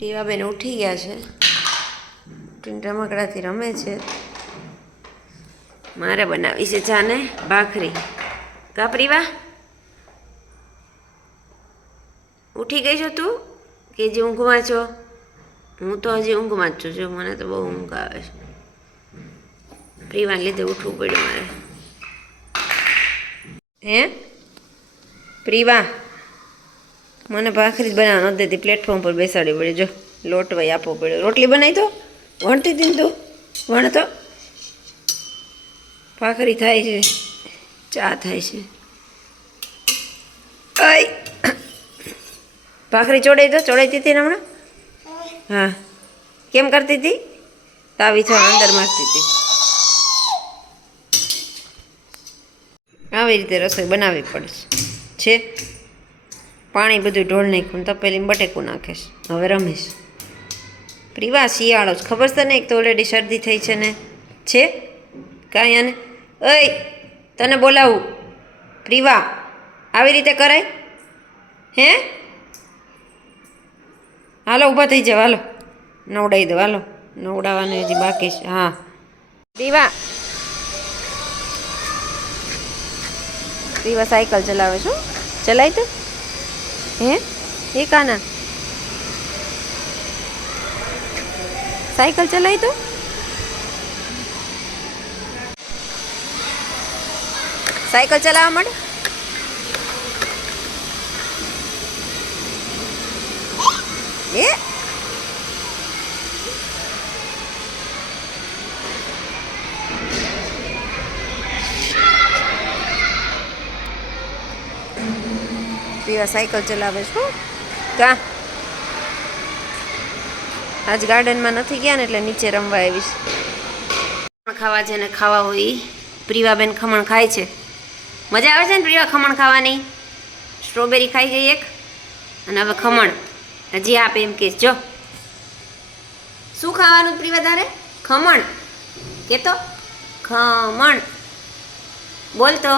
ટીવાબેન ઉઠી ગયા છે, રમકડાથી રમે છે. મારે બનાવી છે ચાને ભાખરી. કા પ્રીવા, ઉઠી ગઈ છો તું કે હજી ઊંઘમાં છો? હું તો હજી ઊંઘમાં જ છું. જો મને તો બહુ ઊંઘ આવે છે. પ્રીવાને લીધે ઉઠવું પડ્યું મારે. હે પ્રીવા, મને ભાખરી જ બનાવવા નથી દેતી, પ્લેટફોર્મ પર બેસાડી પડે. જો લોટવાઈ આપવો પડ્યો. રોટલી બનાવી તો વણતી હતી ને તું, વણ તો. ભાખરી થાય છે, ચા થાય છે. ભાખરી ચોડાતી હતી ને હમણાં? હા, કેમ કરતી હતી? તાવી છો અંદર મારતી હતી. આવી રીતે રસોઈ બનાવવી પડે છે. પાણી બધું ઢોળ નાખ્યું, તપેલી બટેકું નાખીશ. હવે રમીશ. પ્રીવા, શિયાળો જ ખબર છે ને, એક તો ઓલરેડી શરદી થઈ છે ને. છે કાંઈ આને તને બોલાવું. પ્રીવા, આવી રીતે કરાય? હે હાલો ઊભા થઈ જાવ, હાલો નવડાવી દો. હાલો, નવડાવવાનું હજી બાકી છે. હા પ્રીવા, પ્રીવા સાયકલ ચલાવે છું. ચલાય તો હે એ કાના સાયકલ ચલાય તો. સાયકલ ચલાવવા માંડે. એ પ્રિયા સાયકલ ચલાવે છે. કા આજ ગાર્ડનમાં નથી ગયા ને એટલે નીચે રમવા આવીશ. ખાવા છે ને ખાવા હોય. પ્રીવાબેન ખમણ ખાય છે. મજા આવે છે ને પ્રીવા ખમણ ખાવાની? સ્ટ્રોબેરી ખાઈ ગઈ એક, અને હવે ખમણ હજી આપે એમ કે. જો શું ખાવાનું પ્રીવા તારે? ખમણ કેતો, ખમણ બોલતો,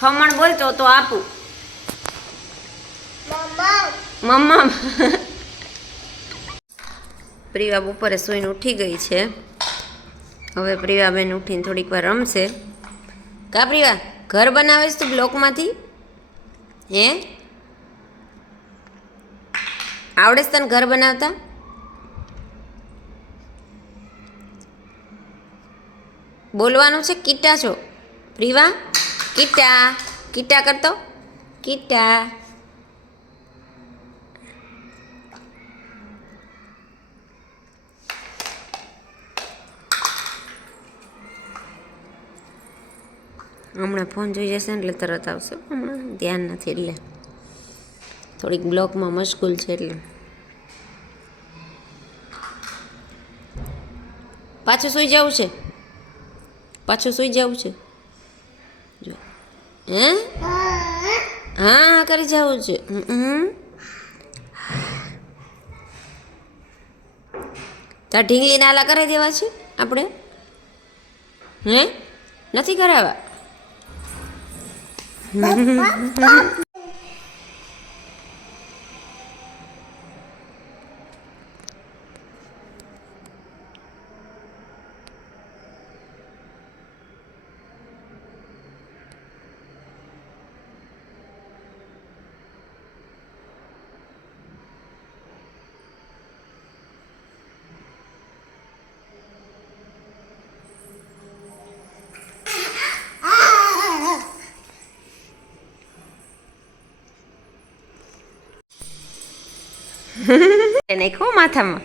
ખમણ બોલતો તો આપું. મમ્મા પ્રીવા બપોરે સૂઈને ઉઠી ગઈ છે. હવે પ્રીવાબેન ઉઠીને થોડીક વાર રમશે. કા પ્રીવા, ઘર બનાવે છે તું બ્લોકમાંથી? હે આવડે છે તને ઘર બનાવતા? બોલવાનું છે. કીટા છો પ્રીવા? કીટા કીટા કરતો. કીટા હમણાં ફોન જોઈ જશે ને એટલે તરત આવશે. હમણાં ધ્યાન નથી એટલે થોડીક બ્લોકમાં મશગુલ છે. એટલે પાછું સૂઈ જવું છે. પાછું સૂઈ જવું છે. જો હે હા કરી જવું છે. તાર ઢીંગલી નાલા કરી દેવા છે આપણે? હે નથી કરાવવા? નાખો માથામાં.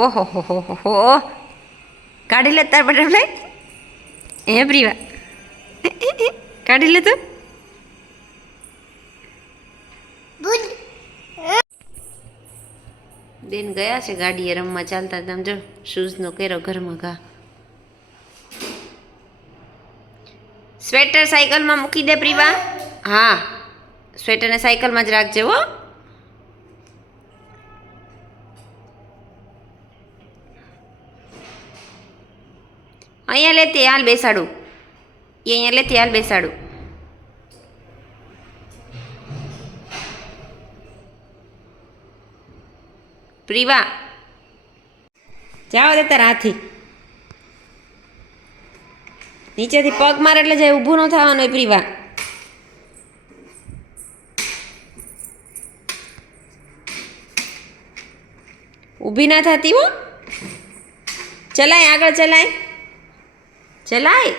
ઓહો હો હો હો, કાઢી લે તાર બટરફ્લાય. હે પ્રીવા, કાઢી લે તો. બેન ગયા છે ગાડીએ રમવા. ચાલતા તમે જો શૂઝનો કેરો ઘરમાં ઘા. સ્વેટર સાયકલમાં મૂકી દે પ્રીવા. હા, સ્વેટરને સાયકલમાં જ રાખજે હો. અહીંયા લેતી હાલ બેસાડું. એ અહીંયા લેતી હાલ બેસાડું. પ્રીવા જાઓ દે તાર હાથી નીચેથી પગ મારે એટલે જાય ઊભું ન થવાનું હોય પ્રીવા ઊભી ના થતી હો ચલાય આગળ ચલાય ચલાય